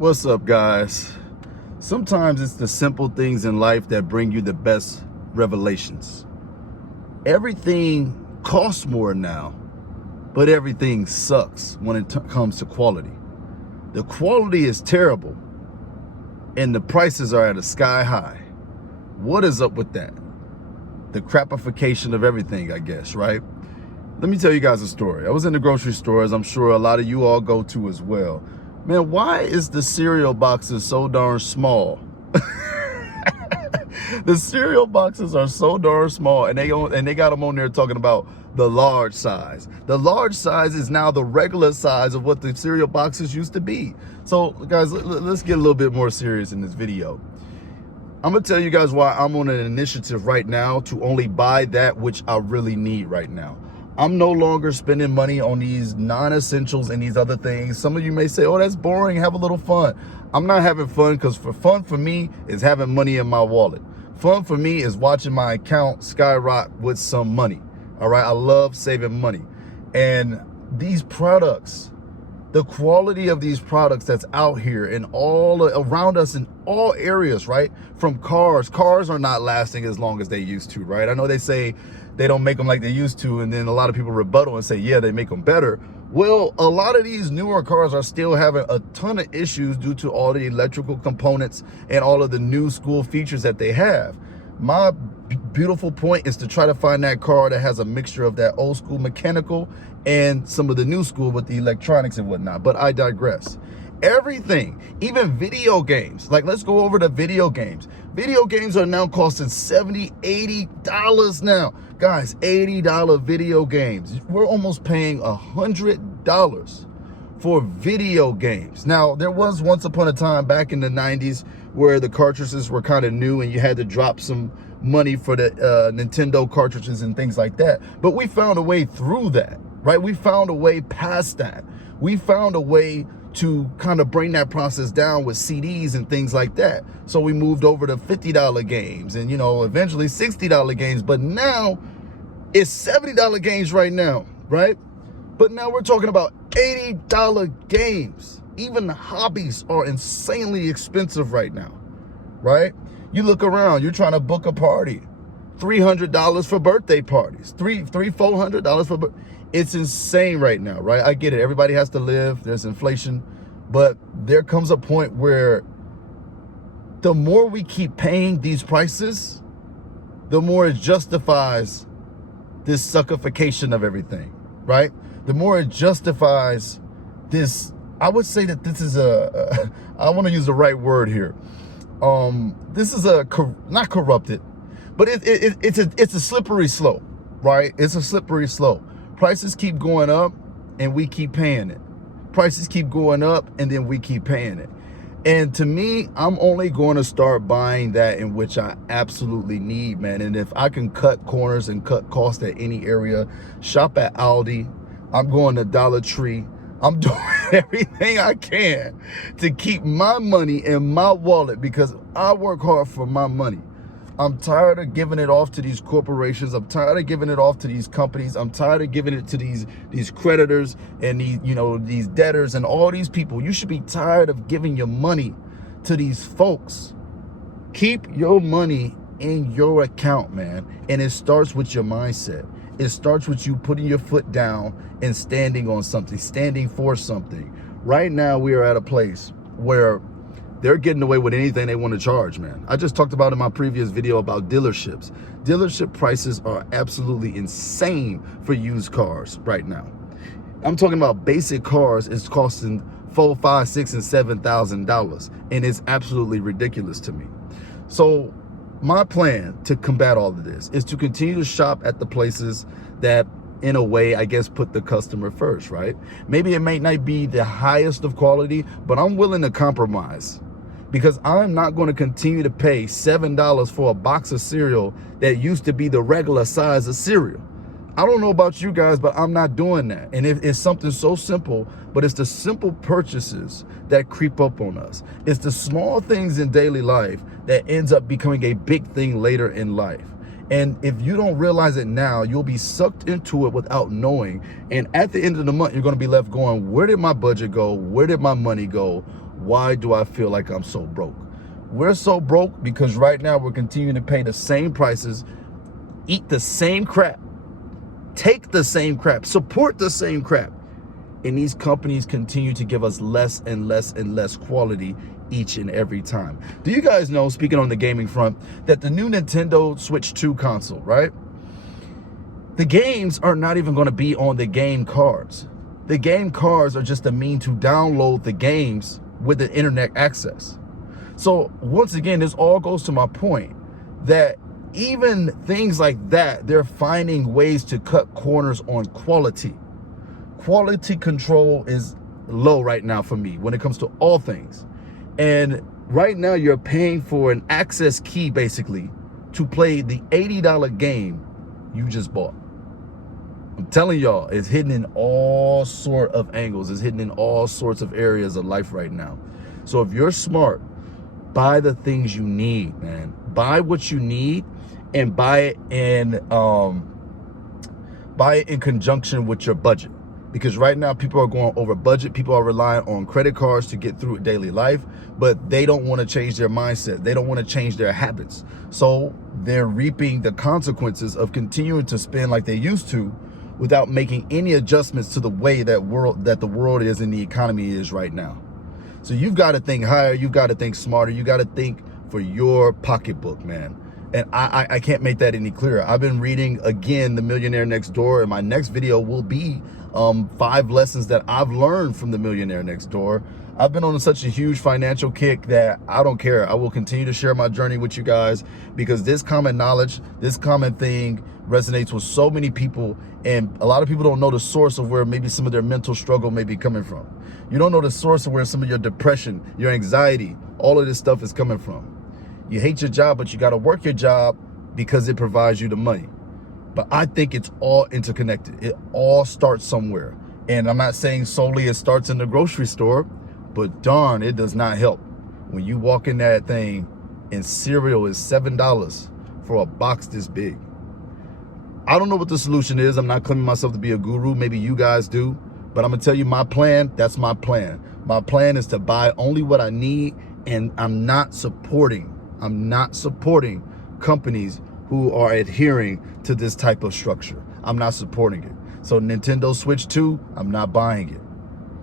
What's up, guys? Sometimes it's the simple things in life that bring you the best revelations. Everything costs more now, but everything sucks when it comes to quality. The quality is terrible, and the prices are at a sky high. What is up with that? The crapification of everything, I guess, right? Let me tell you guys a story. I was in the grocery store, as I'm sure a lot of you all go to as well. Man, why is the cereal boxes so darn small? The cereal boxes are so darn small, and they got them on there talking about the large size. The large size is now the regular size of what the cereal boxes used to be. So, guys, let's get a little bit more serious in this video. I'm gonna tell you guys why I'm on an initiative right now to only buy that which I really need right now. I'm no longer spending money on these non-essentials and these other things. Some of you may say, oh, that's boring, have a little fun. I'm not having fun, because fun for me is having money in my wallet. Fun for me is watching my account skyrocket with some money. All right, I love saving money. And these products, the quality of these products that's out here and all around us in all areas, right? From cars are not lasting as long as they used to, right? I know they say they don't make them like they used to, and then a lot of people rebuttal and say, yeah, they make them better. Well, a lot of these newer cars are still having a ton of issues due to all the electrical components and all of the new school features that they have. My beautiful point is to try to find that car that has a mixture of that old school mechanical and some of the new school with the electronics and whatnot, but I digress. Everything, even video games, like let's go over to video games. Video games are now costing $70, $80 now. Guys, $80 video games. We're almost paying $100 for video games. Now, there was once upon a time back in the 90s where the cartridges were kind of new and you had to drop some money for the Nintendo cartridges and things like that. But we found a way through that, right? We found a way past that. We found a way to kind of bring that process down with CDs and things like that. So we moved over to $50 games and, you know, eventually $60 games. But now it's $70 games right now, right? But now we're talking about $80 games. Even the hobbies are insanely expensive right now, right? You look around, you're trying to book a party, $300 for birthday parties, $400 for it's insane right now, right? I get it. Everybody has to live. There's inflation. But there comes a point where the more we keep paying these prices, the more it justifies this suckification of everything, right? The more it justifies this, I would say that this is I want to use the right word here. This is not corrupted, but it's a slippery slope, right? It's a slippery slope. Prices keep going up and we keep paying it. Prices keep going up and then we keep paying it. And to me, I'm only going to start buying that in which I absolutely need, man. And if I can cut corners and cut costs at any area, shop at Aldi, I'm going to Dollar Tree. I'm doing everything I can to keep my money in my wallet because I work hard for my money. I'm tired of giving it off to these corporations. I'm tired of giving it off to these companies. I'm tired of giving it to these creditors and these debtors and all these people. You should be tired of giving your money to these folks. Keep your money in your account, man. And it starts with your mindset. It starts with you putting your foot down and standing on something, standing for something. Right now, we are at a place where they're getting away with anything they want to charge, man. I just talked about in my previous video about dealerships. Dealership prices are absolutely insane for used cars right now. I'm talking about basic cars is costing $4,000, $5,000, $6,000, and $7,000, and it's absolutely ridiculous to me. So my plan to combat all of this is to continue to shop at the places that, in a way, I guess, put the customer first, right? Maybe it may not be the highest of quality, but I'm willing to compromise because I'm not going to continue to pay $7 for a box of cereal that used to be the regular size of cereal. I don't know about you guys, but I'm not doing that. And it's something so simple, but it's the simple purchases that creep up on us. It's the small things in daily life that ends up becoming a big thing later in life. And if you don't realize it now, you'll be sucked into it without knowing. And at the end of the month, you're going to be left going, where did my budget go? Where did my money go? Why do I feel like I'm so broke? We're so broke because right now we're continuing to pay the same prices, eat the same crap, take the same crap, support the same crap. And these companies continue to give us less and less and less quality each and every time. Do you guys know, speaking on the gaming front, that the new Nintendo Switch 2 console, right? The games are not even going to be on the game cards. The game cards are just a mean to download the games with the internet access. So once again, this all goes to my point that even things like that, they're finding ways to cut corners on quality. Quality control is low right now for me when it comes to all things. And right now you're paying for an access key basically to play the $80 game you just bought. I'm telling y'all, it's hidden in all sort of angles. It's hidden in all sorts of areas of life right now. So if you're smart, buy the things you need, man. Buy what you need and buy it in conjunction with your budget. Because right now people are going over budget. People are relying on credit cards to get through daily life, but they don't want to change their mindset. They don't want to change their habits. So they're reaping the consequences of continuing to spend like they used to without making any adjustments to the way that the world is and the economy is right now. So you've got to think higher. You've got to think smarter. You got to think for your pocketbook, man. And I can't make that any clearer. I've been reading again The Millionaire Next Door, and my next video will be 5 lessons that I've learned from The Millionaire Next Door. I've been on such a huge financial kick that I don't care. I will continue to share my journey with you guys because this common knowledge, this common thing resonates with so many people, and a lot of people don't know the source of where maybe some of their mental struggle may be coming from. You don't know the source of where some of your depression, your anxiety, all of this stuff is coming from. You hate your job, but you got to work your job because it provides you the money. But I think it's all interconnected. It all starts somewhere. And I'm not saying solely it starts in the grocery store, but darn, it does not help when you walk in that thing and cereal is $7 for a box this big. I don't know what the solution is. I'm not claiming myself to be a guru. Maybe you guys do. But I'm going to tell you my plan. That's my plan. My plan is to buy only what I need, and I'm not supporting companies who are adhering to this type of structure. I'm not supporting it. So Nintendo Switch 2, I'm not buying it.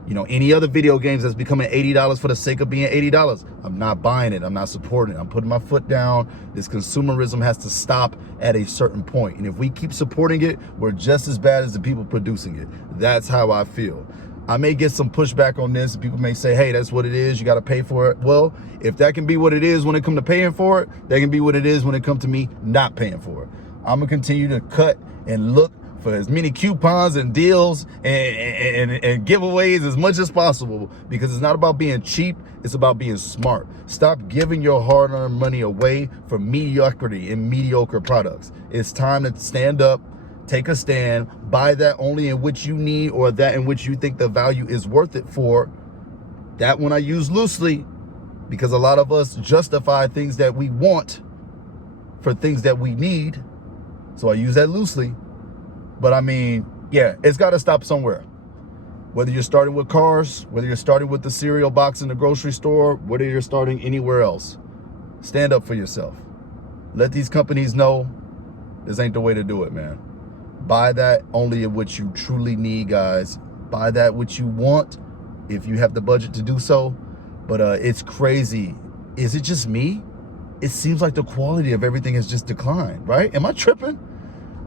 You know, any other video games that's becoming $80 for the sake of being $80, I'm not buying it. I'm not supporting it. I'm putting my foot down. This consumerism has to stop at a certain point. And if we keep supporting it, we're just as bad as the people producing it. That's how I feel. I may get some pushback on this. People may say, hey, that's what it is. You got to pay for it. Well, if that can be what it is when it comes to paying for it, that can be what it is when it comes to me not paying for it. I'm going to continue to cut and look for as many coupons and deals and giveaways as much as possible, because it's not about being cheap. It's about being smart. Stop giving your hard-earned money away for mediocrity and mediocre products. It's time to stand up, take a stand, buy that only in which you need or that in which you think the value is worth it for. That one I use loosely because a lot of us justify things that we want for things that we need. So I use that loosely. But I mean, yeah, it's got to stop somewhere. Whether you're starting with cars, whether you're starting with the cereal box in the grocery store, whether you're starting anywhere else, stand up for yourself. Let these companies know this ain't the way to do it, man. Buy that only in which you truly need, guys. Buy that which you want if you have the budget to do so. But it's crazy. Is it just me? It seems like the quality of everything has just declined, right? Am I tripping?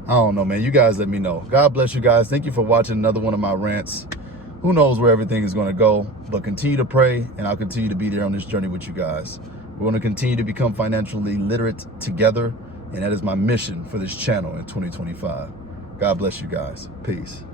I don't know, man. You guys let me know. God bless you guys. Thank you for watching another one of my rants. Who knows where everything is going to go, but continue to pray, and I'll continue to be there on this journey with you guys. We're going to continue to become financially literate together, and that is my mission for this channel in 2025. God bless you guys. Peace.